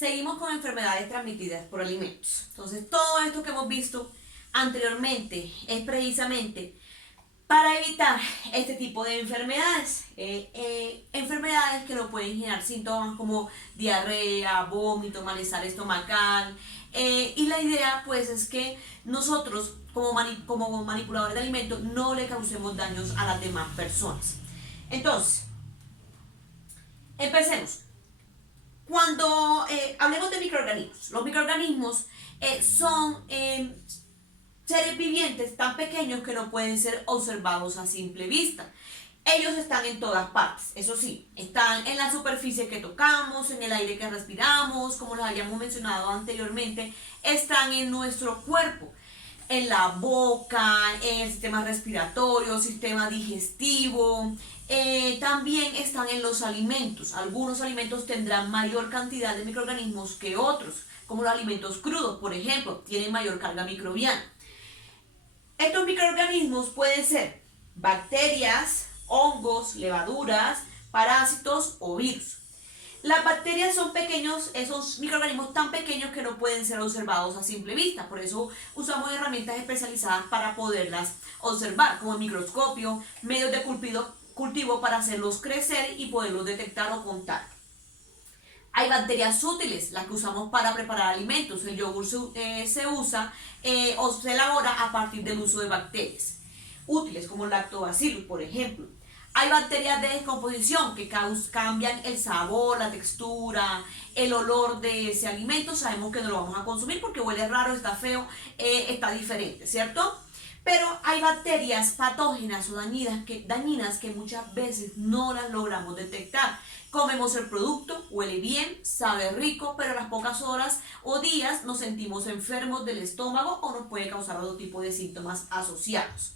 Seguimos con enfermedades transmitidas por alimentos. Entonces, todo esto que hemos visto anteriormente es precisamente para evitar este tipo de enfermedades. Enfermedades que nos pueden generar síntomas como diarrea, vómito, malestar estomacal. Y la idea pues es que nosotros como manipuladores de alimentos no le causemos daños a las demás personas. Entonces, empecemos. Cuando hablemos de microorganismos, los microorganismos son seres vivientes tan pequeños que no pueden ser observados a simple vista. Ellos están en todas partes, eso sí, están en la superficie que tocamos, en el aire que respiramos, como les habíamos mencionado anteriormente, están en nuestro cuerpo, en la boca, en el sistema respiratorio, sistema digestivo. También están en los alimentos. Algunos alimentos tendrán mayor cantidad de microorganismos que otros, como los alimentos crudos, por ejemplo, tienen mayor carga microbiana. Estos microorganismos pueden ser bacterias, hongos, levaduras, parásitos o virus. Las bacterias son pequeños, esos microorganismos tan pequeños que no pueden ser observados a simple vista. Por eso usamos herramientas especializadas para poderlas observar, como el microscopio, medios de cultivo para hacerlos crecer y poderlos detectar o contar. Hay bacterias útiles, las que usamos para preparar alimentos. El yogur se usa o se elabora a partir del uso de bacterias útiles, como el lactobacillus, por ejemplo. Hay bacterias de descomposición que cambian el sabor, la textura, el olor de ese alimento. Sabemos que no lo vamos a consumir porque huele raro, está feo, está diferente, ¿cierto? Pero hay bacterias patógenas o dañinas que muchas veces no las logramos detectar. Comemos el producto, huele bien, sabe rico, pero a las pocas horas o días nos sentimos enfermos del estómago o nos puede causar otro tipo de síntomas asociados.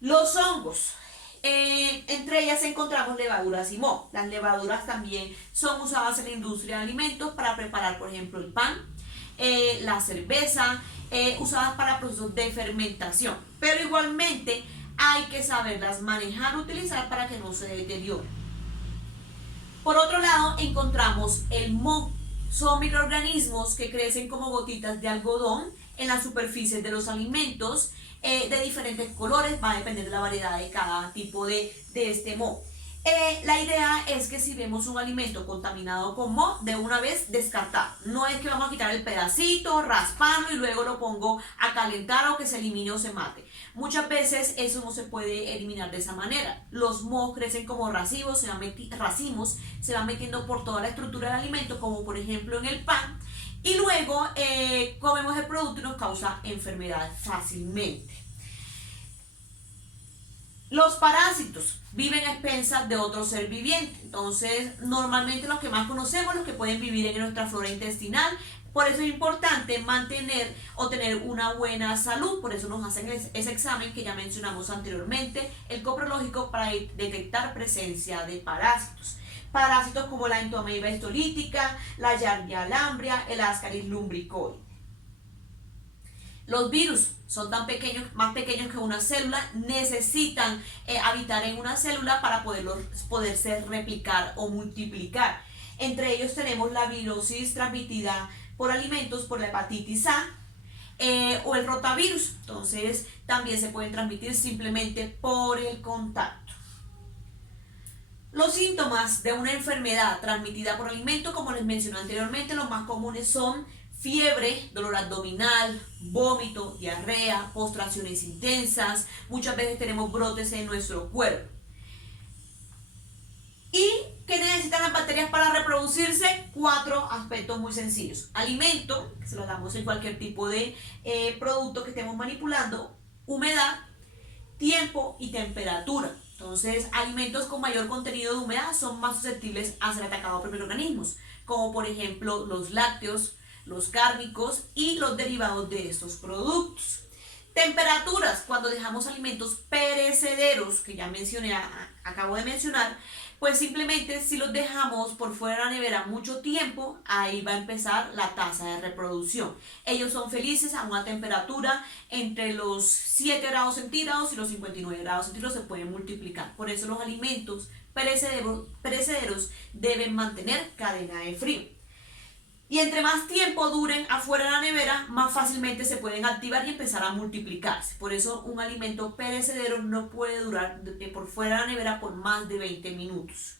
Los hongos. Entre ellas encontramos levaduras y moho. Las levaduras también son usadas en la industria de alimentos para preparar, por ejemplo, el pan, la cerveza, usadas para procesos de fermentación. Pero igualmente hay que saberlas manejar, utilizar para que no se deterioren. Por otro lado, encontramos el moho. Son microorganismos que crecen como gotitas de algodón en las superficies de los alimentos, de diferentes colores, va a depender de la variedad de cada tipo de este moho. La idea es que si vemos un alimento contaminado con moho, de una vez descartar. No es que vamos a quitar el pedacito, rasparlo y luego lo pongo a calentar o que se elimine o se mate. Muchas veces eso no se puede eliminar de esa manera. Los mohos crecen como racimos, se van metiendo por toda la estructura del alimento, como por ejemplo en el pan, y luego comemos el producto y nos causa enfermedad fácilmente. Los parásitos viven a expensas de otro ser viviente. Entonces, normalmente los que más conocemos, los que pueden vivir en nuestra flora intestinal. Por eso es importante mantener o tener una buena salud. Por eso nos hacen ese examen que ya mencionamos anteriormente, el coprológico, para detectar presencia de parásitos. Parásitos como la Entomeiba histolítica, la Yardia lambria, el Ascaris lumbricoides. Los virus son tan pequeños, más pequeños que una célula, necesitan habitar en una célula para poderse replicar o multiplicar. Entre ellos tenemos la virosis transmitida por alimentos, por la hepatitis A o el rotavirus. Entonces también se pueden transmitir simplemente por el contacto. Los síntomas de una enfermedad transmitida por alimento, como les mencioné anteriormente, los más comunes son fiebre, dolor abdominal, vómito, diarrea, postraciones intensas. Muchas veces tenemos brotes en nuestro cuerpo. ¿Y qué necesitan las bacterias para reproducirse? 4 aspectos muy sencillos. Alimento, que se lo damos en cualquier tipo de producto que estemos manipulando, humedad, tiempo y temperatura. Entonces, alimentos con mayor contenido de humedad son más susceptibles a ser atacados por microorganismos, como por ejemplo los lácteos, los cárnicos y los derivados de estos productos. Temperaturas, cuando dejamos alimentos perecederos, que ya acabo de mencionar, pues simplemente si los dejamos por fuera de la nevera mucho tiempo, ahí va a empezar la tasa de reproducción. Ellos son felices a una temperatura entre los 7 grados centígrados y los 59 grados centígrados, se pueden multiplicar. Por eso los alimentos perecederos deben mantener cadena de frío. Y entre más tiempo duren afuera de la nevera, más fácilmente se pueden activar y empezar a multiplicarse. Por eso un alimento perecedero no puede durar por fuera de la nevera por más de 20 minutos.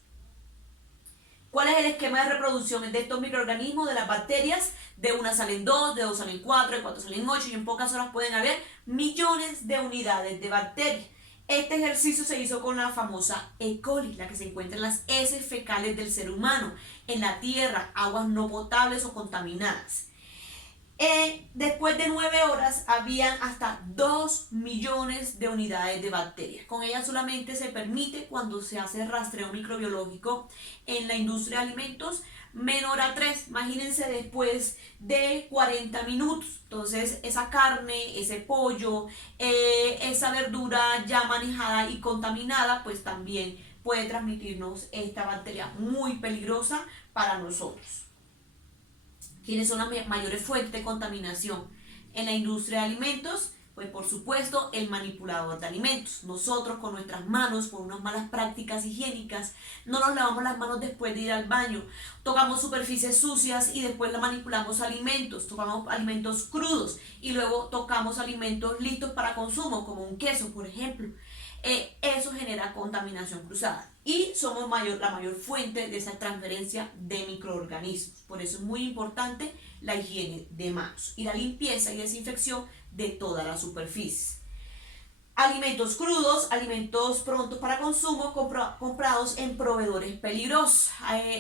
¿Cuál es el esquema de reproducción de estos microorganismos, de las bacterias? De una salen dos, de dos salen cuatro, de cuatro salen ocho, y en pocas horas pueden haber millones de unidades de bacterias. Este ejercicio se hizo con la famosa E. coli, la que se encuentra en las heces fecales del ser humano, en la tierra, aguas no potables o contaminadas. Después de 9 horas habían hasta 2 millones de unidades de bacterias. Con ellas solamente se permite, cuando se hace rastreo microbiológico en la industria de alimentos, menor a 3. Imagínense después de 40 minutos. Entonces esa carne, ese pollo, esa verdura ya manejada y contaminada, pues también puede transmitirnos esta bacteria muy peligrosa para nosotros. ¿Quiénes son las mayores fuentes de contaminación en la industria de alimentos? Pues por supuesto el manipulador de alimentos. Nosotros con nuestras manos, por unas malas prácticas higiénicas, no nos lavamos las manos después de ir al baño, tocamos superficies sucias y después la manipulamos alimentos, tocamos alimentos crudos y luego tocamos alimentos listos para consumo, como un queso, por ejemplo. Eso genera contaminación cruzada y somos la mayor fuente de esa transferencia de microorganismos. Por eso es muy importante la higiene de manos y la limpieza y desinfección de todas las superficies. Alimentos crudos, alimentos prontos para consumo comprados en proveedores peligrosos.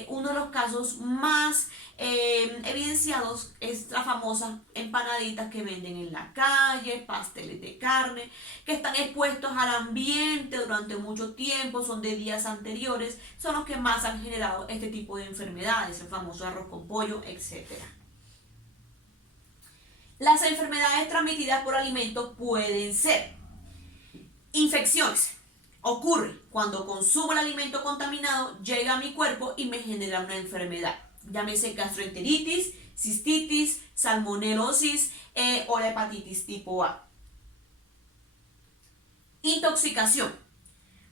Uno de los casos más evidenciados es la famosa empanaditas que venden en la calle, pasteles de carne, que están expuestos al ambiente durante mucho tiempo, son de días anteriores, son los que más han generado este tipo de enfermedades, el famoso arroz con pollo, etc. Las enfermedades transmitidas por alimentos pueden ser infecciones. Ocurre cuando consumo el alimento contaminado, llega a mi cuerpo y me genera una enfermedad. Llámese gastroenteritis, cistitis, salmonelosis o la hepatitis tipo A. Intoxicación.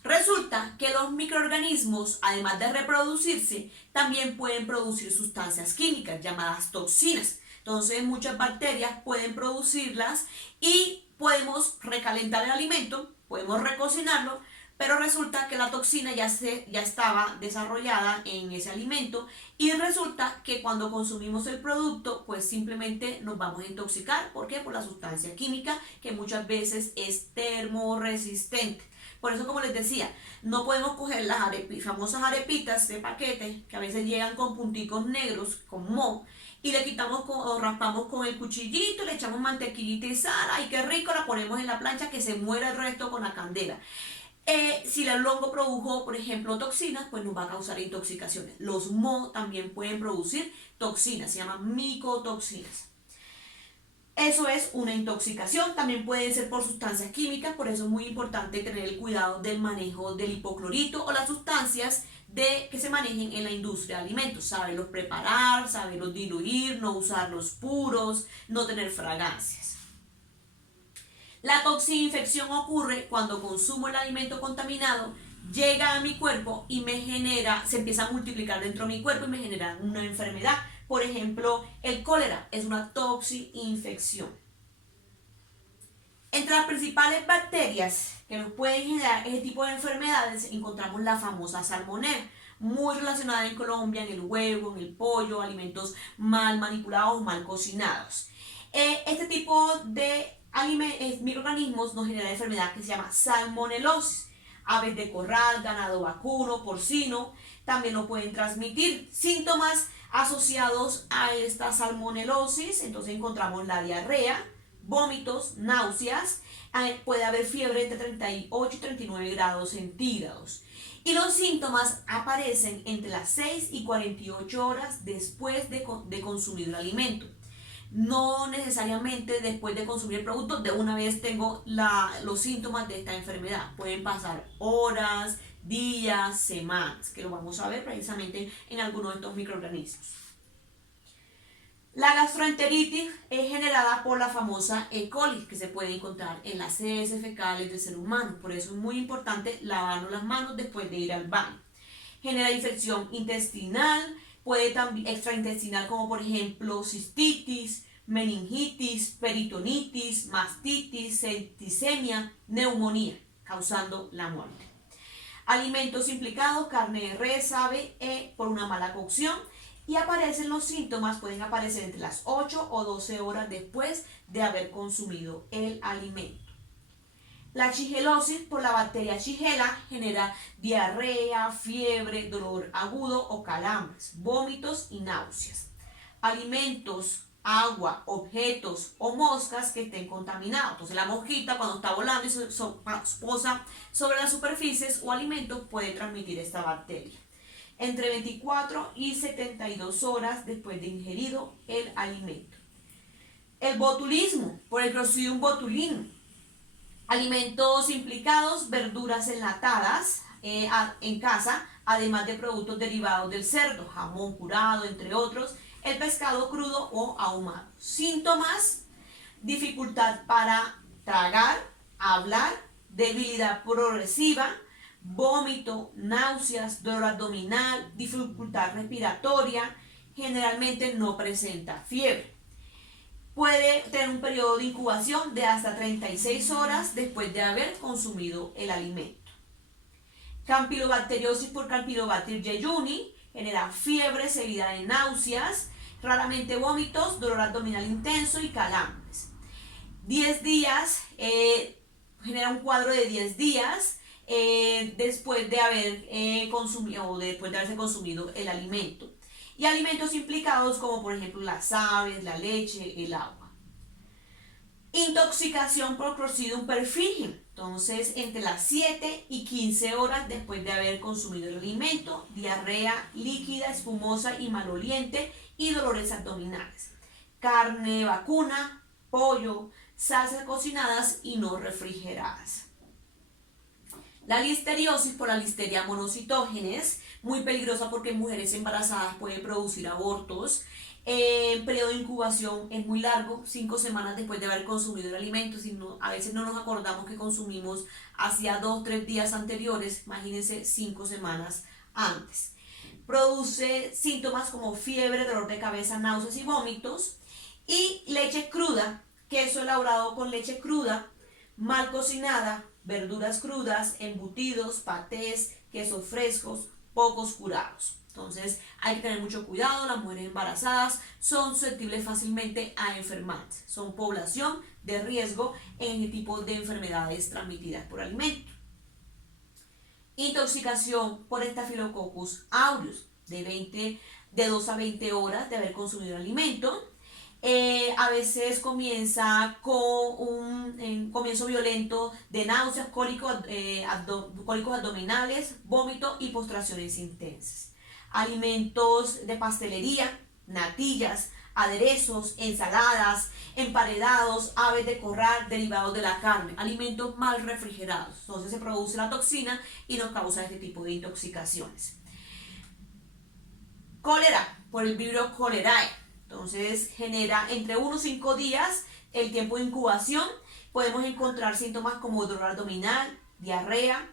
Resulta que los microorganismos, además de reproducirse, también pueden producir sustancias químicas llamadas toxinas. Entonces muchas bacterias pueden producirlas y podemos recalentar el alimento, podemos recocinarlo, pero resulta que la toxina ya estaba desarrollada en ese alimento y resulta que cuando consumimos el producto, pues simplemente nos vamos a intoxicar. ¿Por qué? Por la sustancia química que muchas veces es termorresistente. Por eso, como les decía, no podemos coger las famosas arepitas de paquete que a veces llegan con punticos negros, con moho, y le quitamos o raspamos con el cuchillito, le echamos mantequillita y sal, ¡ay qué rico! La ponemos en la plancha que se muera el resto con la candela. Si el hongo produjo, por ejemplo, toxinas, pues nos va a causar intoxicaciones. Los moho también pueden producir toxinas, se llaman micotoxinas. Eso es una intoxicación, también puede ser por sustancias químicas, por eso es muy importante tener el cuidado del manejo del hipoclorito o las sustancias que se manejen en la industria de alimentos, saberlos preparar, saberlos diluir, no usarlos puros, no tener fragancias. La toxinfección ocurre cuando consumo el alimento contaminado, llega a mi cuerpo y se empieza a multiplicar dentro de mi cuerpo y me genera una enfermedad. Por ejemplo, el cólera es una toxinfección. Entre las principales bacterias que nos pueden generar este tipo de enfermedades encontramos la famosa salmonela, muy relacionada en Colombia en el huevo, en el pollo, alimentos mal manipulados, mal cocinados. Este tipo de microorganismos nos genera una enfermedad que se llama salmonelosis. Aves de corral, ganado vacuno, porcino, también lo pueden transmitir. Síntomas asociados a esta salmonelosis, entonces encontramos la diarrea, vómitos, náuseas, puede haber fiebre entre 38 y 39 grados centígrados. Y los síntomas aparecen entre las 6 y 48 horas después de consumir el alimento. No necesariamente después de consumir el producto de una vez tengo los síntomas de esta enfermedad. Pueden pasar horas, días, semanas, que lo vamos a ver precisamente en algunos de estos microorganismos. La gastroenteritis es generada por la famosa E. coli, que se puede encontrar en las heces fecales del ser humano. Por eso es muy importante lavarnos las manos después de ir al baño. Genera infección intestinal, puede también extraintestinal, como por ejemplo cistitis, meningitis, peritonitis, mastitis, septicemia, neumonía, causando la muerte. Alimentos implicados: carne de res, ave, por una mala cocción. Y aparecen los síntomas, pueden aparecer entre las 8 o 12 horas después de haber consumido el alimento. La shigelosis por la bacteria Shigella genera diarrea, fiebre, dolor agudo o calambres, vómitos y náuseas. Alimentos, agua, objetos o moscas que estén contaminados. Entonces la mosquita, cuando está volando y se posa sobre las superficies o alimentos, puede transmitir esta bacteria. Entre 24 y 72 horas después de ingerido el alimento. El botulismo por el Clostridium botulinum. Alimentos implicados: verduras enlatadas en casa, además de productos derivados del cerdo, jamón curado, entre otros, el pescado crudo o ahumado. Síntomas: dificultad para tragar, hablar, debilidad progresiva, vómito, náuseas, dolor abdominal, dificultad respiratoria, generalmente no presenta fiebre. Puede tener un periodo de incubación de hasta 36 horas después de haber consumido el alimento. Campylobacteriosis por Campylobacter jejuni genera fiebre seguida de náuseas, raramente vómitos, dolor abdominal intenso y calambres. 10 días, genera un cuadro de 10 días después de haber consumido o después de haberse consumido el alimento. Y alimentos implicados como por ejemplo las aves, la leche, el agua. Intoxicación por Clostridium perfringens. Entonces, entre las 7 y 15 horas después de haber consumido el alimento, diarrea líquida, espumosa y maloliente y dolores abdominales. Carne vacuna, pollo, salsas cocinadas y no refrigeradas. La listeriosis por la Listeria monocytogenes, muy peligrosa porque en mujeres embarazadas puede producir abortos. El periodo de incubación es muy largo, 5 semanas después de haber consumido el alimento. A veces no nos acordamos que consumimos hacía 2-3 días anteriores, imagínense 5 semanas antes. Produce síntomas como fiebre, dolor de cabeza, náuseas y vómitos. Y leche cruda, queso elaborado con leche cruda, mal cocinada, verduras crudas, embutidos, patés, quesos frescos, pocos curados. Entonces hay que tener mucho cuidado. Las mujeres embarazadas son susceptibles fácilmente a enfermarse. Son población de riesgo en este tipo de enfermedades transmitidas por alimentos. Intoxicación por Staphylococcus aureus de 2 a 20 horas de haber consumido el alimento. A veces comienza con un comienzo violento de náuseas, cólicos abdominales, vómito y postraciones intensas. Alimentos de pastelería, natillas, aderezos, ensaladas, emparedados, aves de corral, derivados de la carne, alimentos mal refrigerados. Entonces se produce la toxina y nos causa este tipo de intoxicaciones. Cólera por el Vibrio cholerae. Entonces genera entre 1 y 5 días el tiempo de incubación. Podemos encontrar síntomas como dolor abdominal, diarrea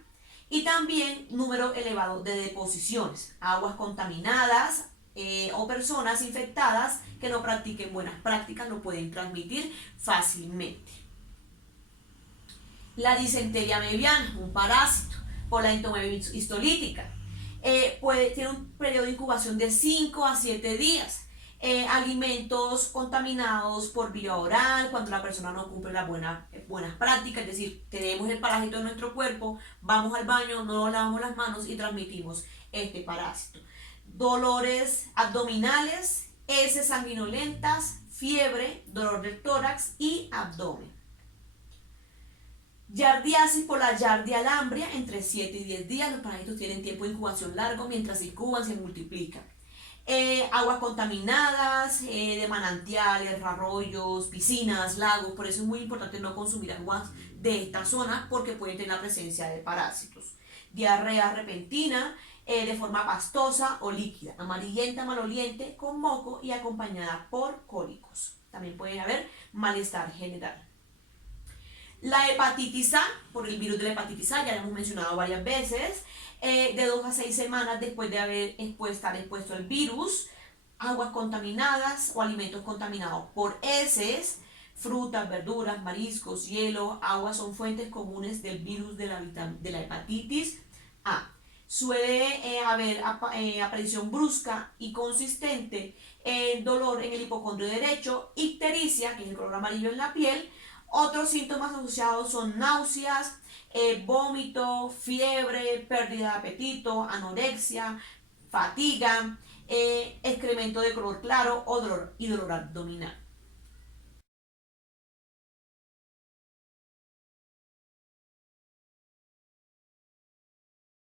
y también número elevado de deposiciones, aguas contaminadas o personas infectadas que no practiquen buenas prácticas lo pueden transmitir fácilmente. La disentería meviana, un parásito por la entomoebis histolítica, tiene un periodo de incubación de 5 a 7 días. Alimentos contaminados por vía oral, cuando la persona no cumple las buenas prácticas, es decir, tenemos el parásito en nuestro cuerpo, vamos al baño, no nos lavamos las manos y transmitimos este parásito. Dolores abdominales, heces sanguinolentas, fiebre, dolor del tórax y abdomen. Yardiasis por la Yardia lambria, entre 7 y 10 días. Los parásitos tienen tiempo de incubación largo, mientras se incuban se multiplican. Aguas contaminadas de manantiales, arroyos, piscinas, lagos. Por eso es muy importante no consumir aguas de esta zona porque pueden tener la presencia de parásitos. Diarrea repentina de forma pastosa o líquida, amarillenta, maloliente, con moco y acompañada por cólicos. También puede haber malestar general. La hepatitis A, por el virus de la hepatitis A, ya lo hemos mencionado varias veces, de 2 a 6 semanas después de estar expuesto al virus, aguas contaminadas o alimentos contaminados por heces, frutas, verduras, mariscos, hielo, agua son fuentes comunes del virus de la hepatitis A. Suele haber aparición brusca y consistente, dolor en el hipocondrio derecho, ictericia, que es el color amarillo en la piel. Otros síntomas asociados son náuseas, vómito, fiebre, pérdida de apetito, anorexia, fatiga, excremento de color claro o dolor abdominal.